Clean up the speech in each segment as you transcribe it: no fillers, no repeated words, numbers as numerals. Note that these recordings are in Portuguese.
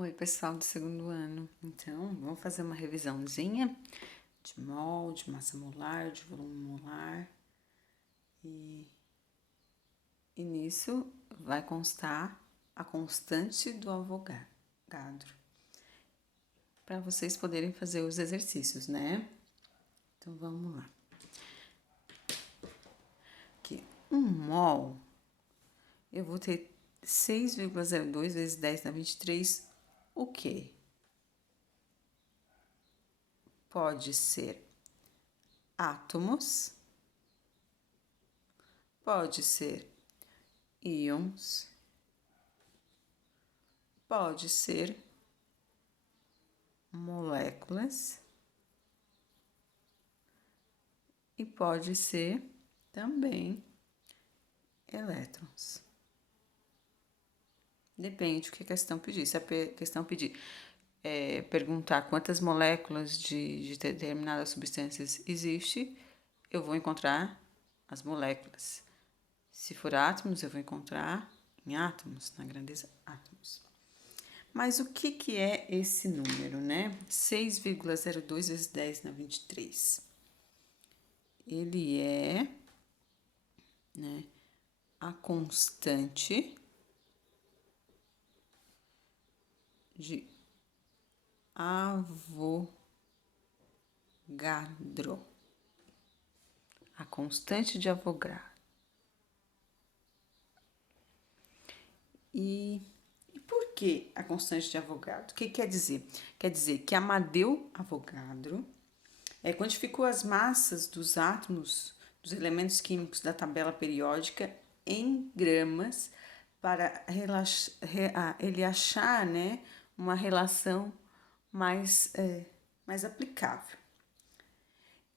Oi, pessoal do segundo ano. Então, vamos fazer uma revisãozinha de mol, de massa molar, de volume molar. E nisso vai constar a constante do Avogadro, para vocês poderem fazer os exercícios, né? Então, vamos lá. Aqui, um mol, eu vou ter 6,02 vezes 10 na 23, o quê? Pode ser átomos, pode ser íons, pode ser moléculas e pode ser também elétrons. Depende do que a questão pedir. Se a questão pedir perguntar quantas moléculas de determinadas substâncias existe, eu vou encontrar as moléculas. Se for átomos, eu vou encontrar em átomos, na grandeza átomos. Mas o que é esse número, né? 6,02 vezes 10 na 23. Ele é, né, a constante de Avogadro. A constante de Avogadro. E por que a constante de Avogadro? O que quer dizer? Quer dizer que Amadeu Avogadro quantificou as massas dos átomos dos elementos químicos da tabela periódica em gramas para ele achar, né, uma relação mais aplicável.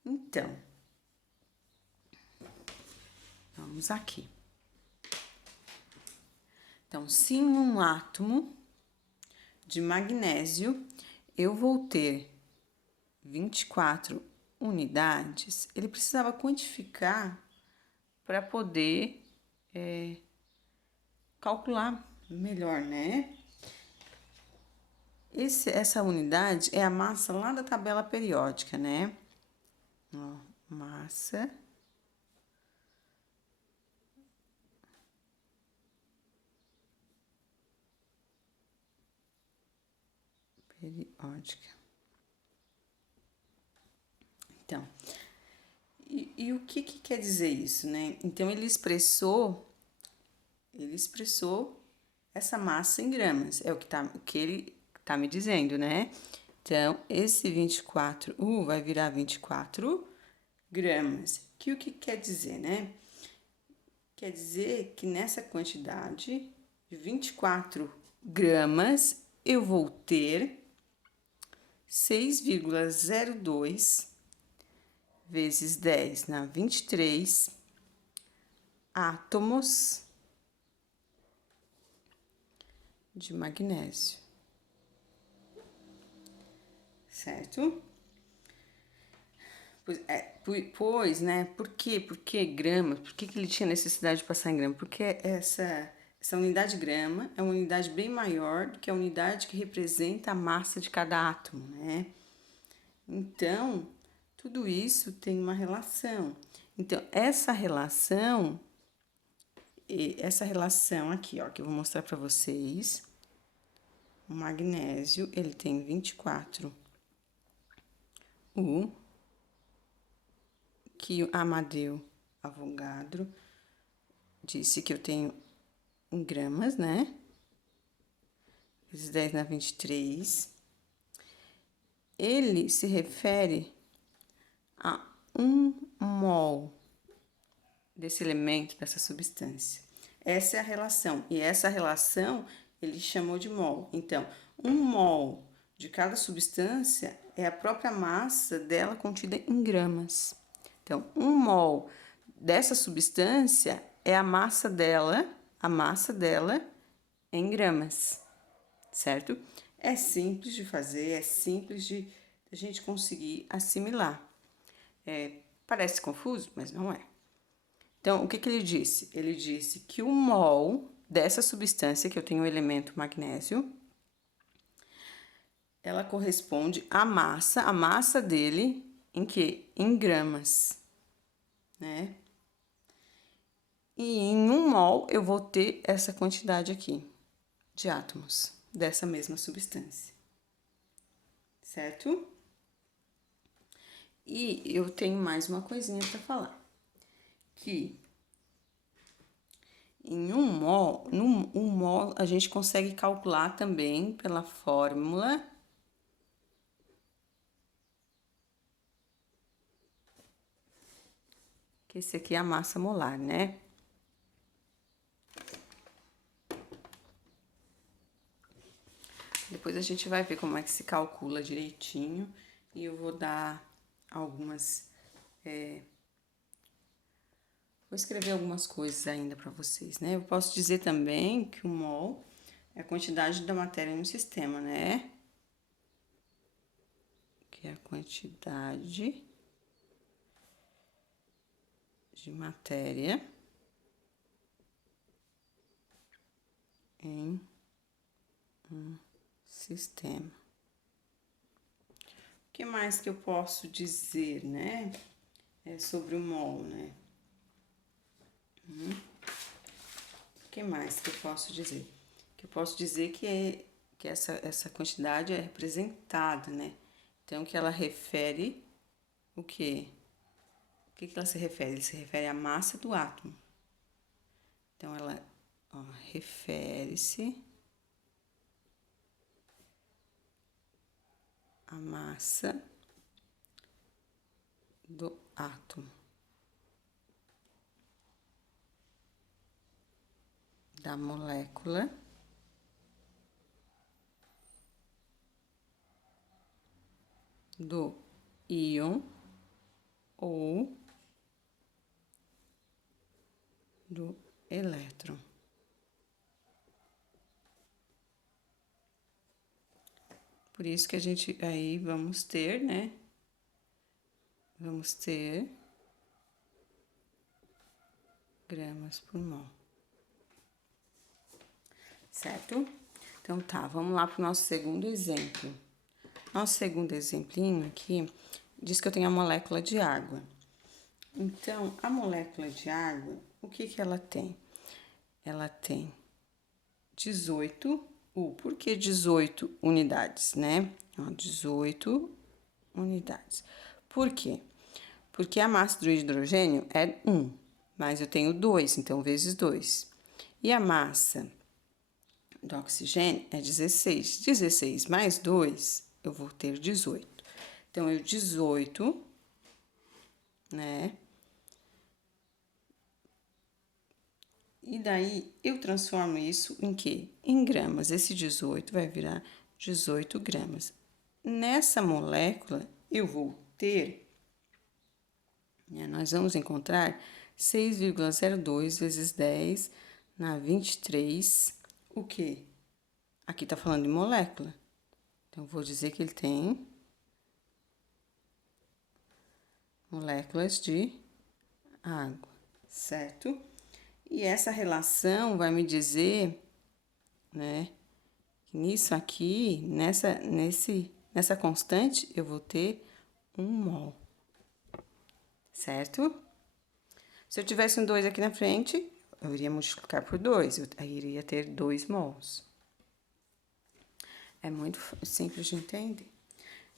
Então, vamos aqui. Então, se em um átomo de magnésio eu vou ter 24 unidades, ele precisava quantificar para poder calcular melhor, né? Essa unidade é a massa lá da tabela periódica, né? Ó, massa periódica. Então, e o que quer dizer isso, né? Então, ele expressou essa massa em gramas, é o que ele tá me dizendo, né? Então, esse 24 vai virar 24 gramas. O que quer dizer, né? Quer dizer que nessa quantidade de 24 gramas eu vou ter 6,02 vezes 10 na 23 átomos de magnésio. Certo? Pois, né? Por quê? Por que gramas? Por que ele tinha necessidade de passar em grama? Porque essa unidade grama é uma unidade bem maior do que a unidade que representa a massa de cada átomo, né? Então, tudo isso tem uma relação. Então, essa relação aqui, ó, que eu vou mostrar para vocês. O magnésio, ele tem 24 U, que o Amadeu Avogadro disse que eu tenho em gramas, né? Vezes 10 na 23. Ele se refere a 1 mol desse elemento, dessa substância. Essa é a relação. E essa relação ele chamou de mol. Então, 1 mol de cada substância é a própria massa dela contida em gramas. Então, 1 mol dessa substância é a massa dela em gramas, certo? É simples de fazer, é simples de a gente conseguir assimilar. Parece confuso, mas não é. Então, o que ele disse? Ele disse que 1 mol dessa substância, que eu tenho o elemento magnésio, ela corresponde à a massa dele em quê? Em gramas, né? E em 1 mol eu vou ter essa quantidade aqui de átomos dessa mesma substância, certo? E eu tenho mais uma coisinha para falar, que em 1 mol, no 1 mol a gente consegue calcular também pela fórmula que esse aqui é a massa molar, né? Depois a gente vai ver como é que se calcula direitinho e eu vou dar algumas... vou escrever algumas coisas ainda para vocês, né? Eu posso dizer também que o mol é a quantidade da matéria no sistema, né? Que é a quantidade de matéria em um sistema. O que mais que eu posso dizer, né? Sobre o mol, né? O que mais que eu posso dizer? Que eu posso dizer que essa quantidade é representada, né? Então, que ela refere o quê? O que ela se refere? Ela se refere à massa do átomo. Então, ela refere-se à massa do átomo. Da molécula do íon ou do elétron. Por isso que a gente aí vamos ter, né? Vamos ter gramas por mol. Certo? Então tá, vamos lá para o nosso segundo exemplo. Nosso segundo exemplinho aqui diz que eu tenho a molécula de água. Então, a molécula de água, o que que ela tem? Ela tem 18, por que 18 unidades, né? 18 unidades. Por quê? Porque a massa do hidrogênio é 1, mas eu tenho 2, então vezes 2. E a massa do oxigênio é 16. 16 mais 2, eu vou ter 18. Então, eu 18, né? E daí, eu transformo isso em quê? Em gramas. Esse 18 vai virar 18 gramas. Nessa molécula, eu vou ter, né, nós vamos encontrar 6,02 vezes 10 na 23, o quê? Aqui tá falando de molécula. Então, vou dizer que ele tem moléculas de água, certo? E essa relação vai me dizer, né, que nisso aqui, nessa constante, eu vou ter 1 mol, certo? Se eu tivesse um 2 aqui na frente, eu iria multiplicar por 2, eu iria ter 2 mols. É muito simples de entender.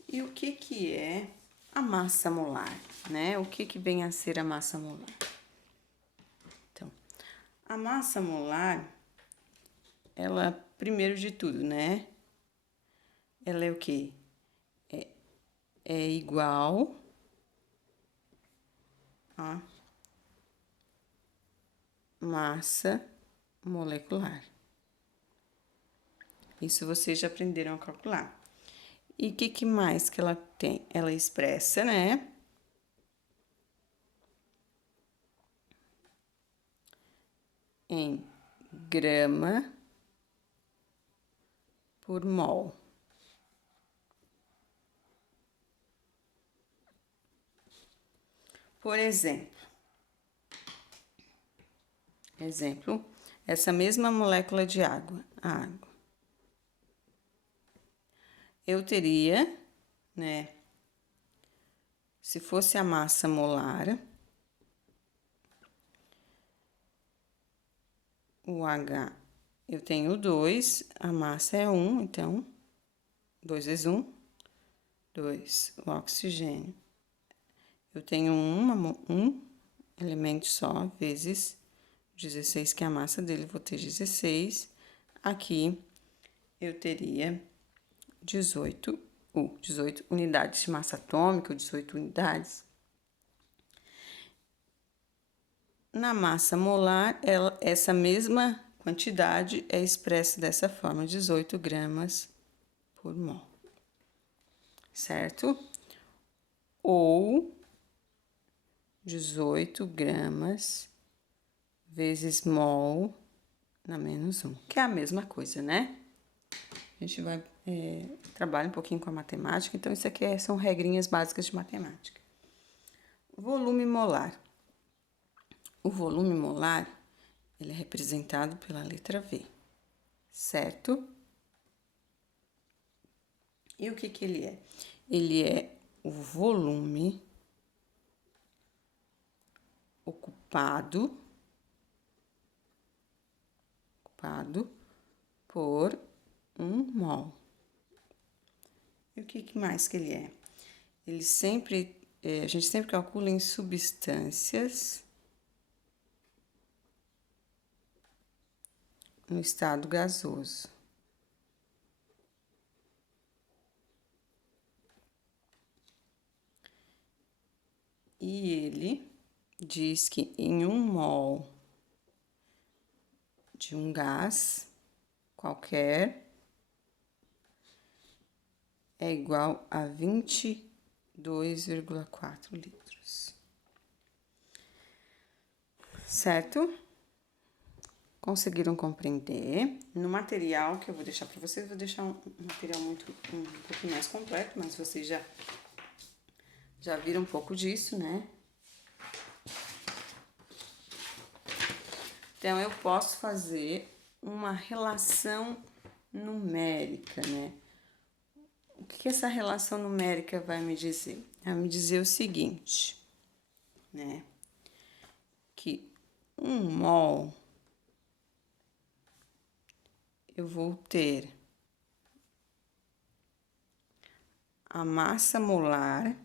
E o que que é a massa molar, né? O que que vem a ser a massa molar? Então, a massa molar, ela, primeiro de tudo, né? Ela é o quê? É igual a massa molecular. Isso vocês já aprenderam a calcular. E o que mais que ela tem? Ela expressa, né? Em grama por mol. Por exemplo, essa mesma molécula de água, a água. eu teria, né, se fosse a massa molar, o H, eu tenho 2, a massa é 1, então, 2 vezes 1, 2. O oxigênio, eu tenho um elemento só, vezes 16, que é a massa dele, vou ter 16. Aqui, eu teria 18 unidades de massa atômica, 18 unidades. Na massa molar, essa mesma quantidade é expressa dessa forma, 18 gramas por mol, certo? Ou 18 gramas vezes mol na menos 1, que é a mesma coisa, né? A gente vai trabalhar um pouquinho com a matemática, então isso aqui são regrinhas básicas de matemática. Volume molar. O volume molar, ele é representado pela letra V, certo? E o que que ele é? Ele é o volume ocupado por 1 mol. E o que mais que ele é? Ele sempre, a gente sempre calcula em substâncias no estado gasoso. E ele diz que em 1 mol de um gás qualquer é igual a 22,4 litros. Certo? Conseguiram compreender? No material que eu vou deixar para vocês, vou deixar um material um pouquinho mais completo, mas vocês já viram um pouco disso, né? Então, eu posso fazer uma relação numérica, né? O que essa relação numérica vai me dizer? Vai me dizer o seguinte, né? Que 1 mol eu vou ter a massa molar,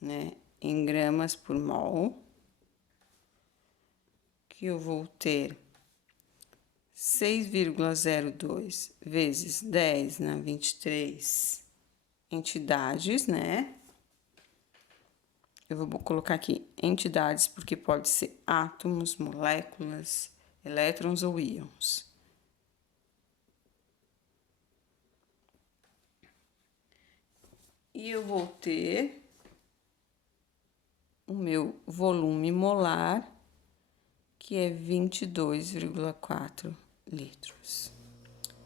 né, em gramas por mol, que eu vou ter 6,02 vezes 10 na 23 entidades, né? Eu vou colocar aqui entidades porque pode ser átomos, moléculas, elétrons ou íons. E eu vou ter o meu volume molar, que é 22,4 litros.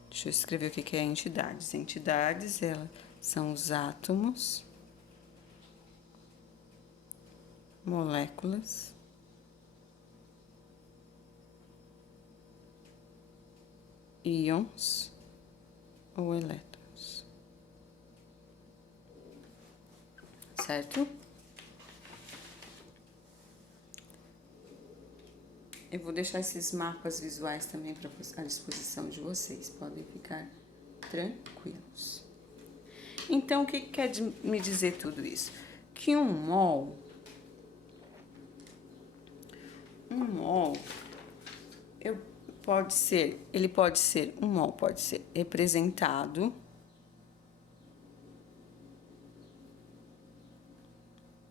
Deixa eu escrever o que é entidades. Entidades, elas são os átomos, moléculas, íons ou elétrons. Certo? Eu vou deixar esses mapas visuais também à disposição de vocês, podem ficar tranquilos. Então, o que quer me dizer tudo isso? Que um mol, um mol pode ser representado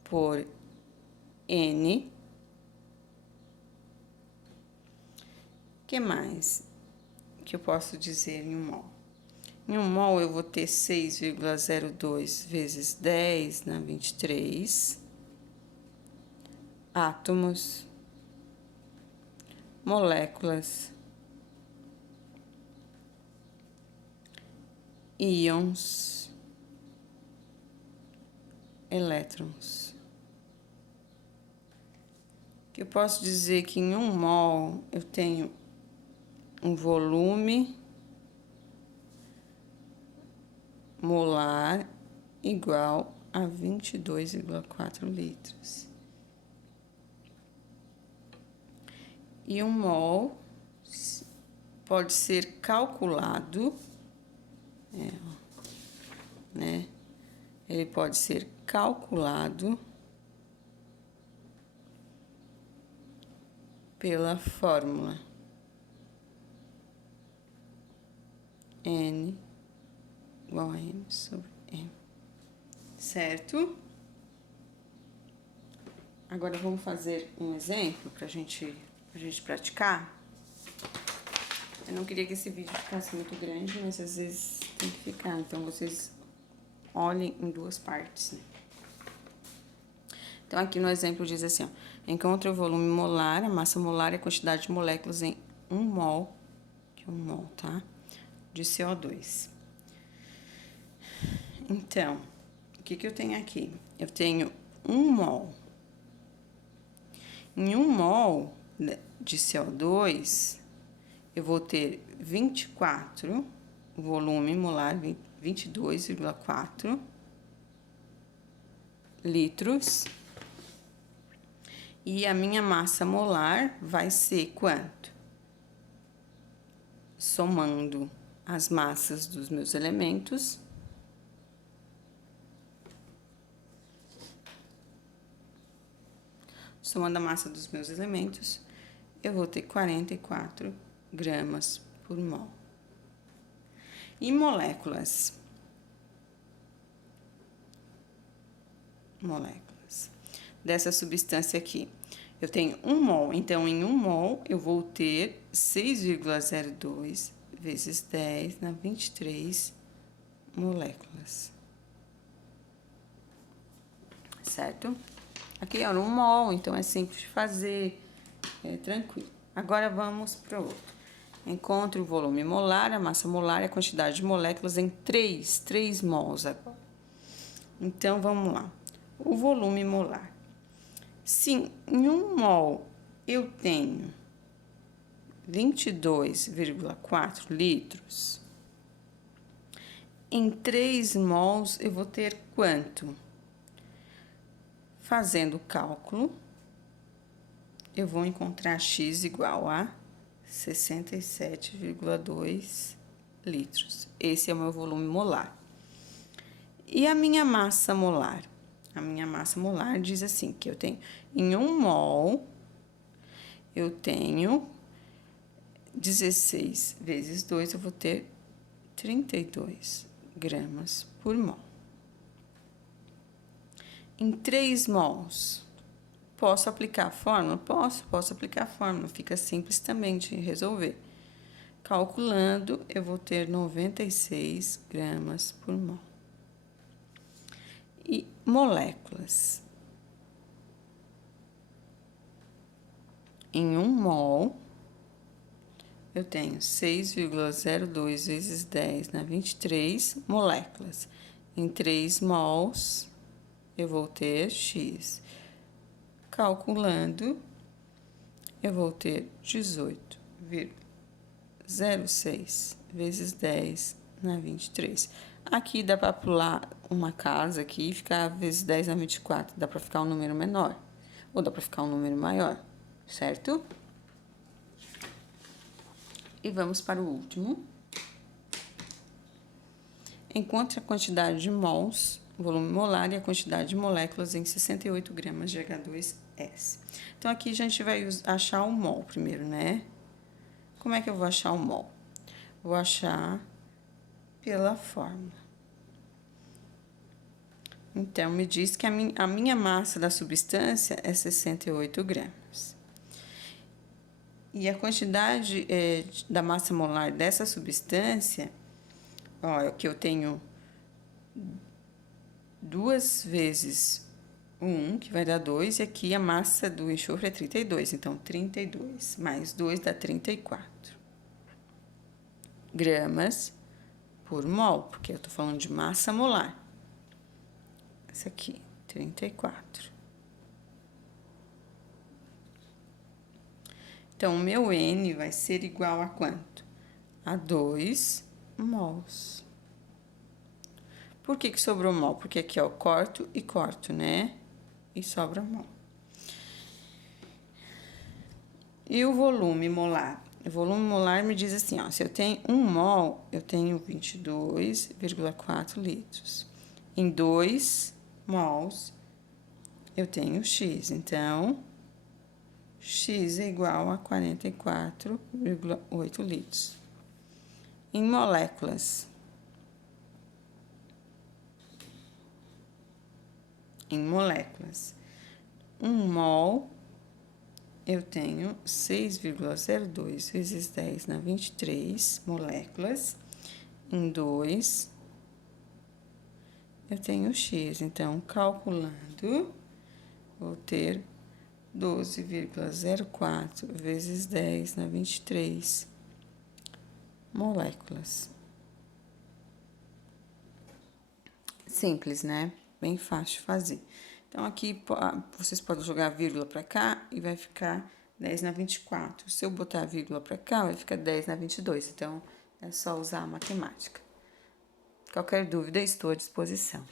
por N. Que mais que eu posso dizer em um mol? Em um mol eu vou ter 6,02 vezes 10 na 23 átomos, moléculas, íons, elétrons. Que eu posso dizer que em um mol eu tenho um volume molar igual a 22,4 litros. E um mol pode ser calculado, né? Ele pode ser calculado pela fórmula N igual a M sobre M, certo? Agora vamos fazer um exemplo pra gente praticar. Eu não queria que esse vídeo ficasse muito grande, mas às vezes tem que ficar, então vocês olhem em duas partes, né? Então, aqui no exemplo diz assim, ó, encontre o volume molar, a massa molar e a quantidade de moléculas em 1 mol, que é 1 mol, tá? De CO2. Então, o que eu tenho aqui? Eu tenho 1 mol. Em 1 mol de CO2, eu vou ter 24, o volume molar 22,4 litros. E a minha massa molar vai ser quanto? Somando as massas dos meus elementos. Somando a massa dos meus elementos, eu vou ter 44 gramas por mol. E moléculas? Moléculas dessa substância aqui. Eu tenho 1 mol, então em 1 mol eu vou ter 6,02 vezes 10 na 23 moléculas. Certo? Aqui é 1 mol, então é simples de fazer, é tranquilo. Agora vamos para o outro. Encontre o volume molar, a massa molar e a quantidade de moléculas em 3 mols agora. Então, vamos lá. O volume molar. Se em 1 mol eu tenho 22,4 litros, em 3 mols eu vou ter quanto? Fazendo o cálculo, eu vou encontrar X igual a 67,2 litros. Esse é o meu volume molar. E a minha massa molar? A minha massa molar diz assim, que eu tenho em 1 mol, eu tenho 16 vezes 2, eu vou ter 32 gramas por mol. Em 3 mols, posso aplicar a fórmula? Posso aplicar a fórmula, fica simples também de resolver. Calculando, eu vou ter 96 gramas por mol. E moléculas. Em 1 mol, eu tenho 6,02 vezes 10 na 23 moléculas. Em 3 mols, eu vou ter X. Calculando, eu vou ter 18,06 vezes 10 na 23. Aqui dá para pular uma casa aqui e ficar vezes 10 na 24. Dá para ficar um número menor. Ou dá para ficar um número maior, certo? E vamos para o último. Encontre a quantidade de mols, volume molar e a quantidade de moléculas em 68 gramas de H2S. Então, aqui a gente vai achar o mol primeiro, né? Como é que eu vou achar o mol? Vou achar pela fórmula. Então, me diz que a minha massa da substância é 68 gramas. E a quantidade da massa molar dessa substância, ó, que eu tenho 2 vezes 1, que vai dar 2, e aqui a massa do enxofre é 32, então 32 mais 2 dá 34 gramas por mol, porque eu tô falando de massa molar. Essa aqui, 34. Então, o meu N vai ser igual a quanto? A 2 mols. Por que sobrou mol? Porque aqui, ó, corto e corto, né? E sobra mol. E o volume molar? O volume molar me diz assim, ó, se eu tenho 1 mol, eu tenho 22,4 litros. Em 2 mols, eu tenho X. Então, X é igual a 44,8 litros. Em moléculas. Em moléculas. 1 mol, eu tenho 6,02 vezes 10 na 23 moléculas. Em 2, eu tenho X. Então, calculando, vou ter 12,04 vezes 10 na 23 moléculas. Simples, né? Bem fácil de fazer. Então, aqui vocês podem jogar vírgula para cá e vai ficar 10 na 24. Se eu botar a vírgula para cá, vai ficar 10 na 22. Então, é só usar a matemática. Qualquer dúvida, estou à disposição.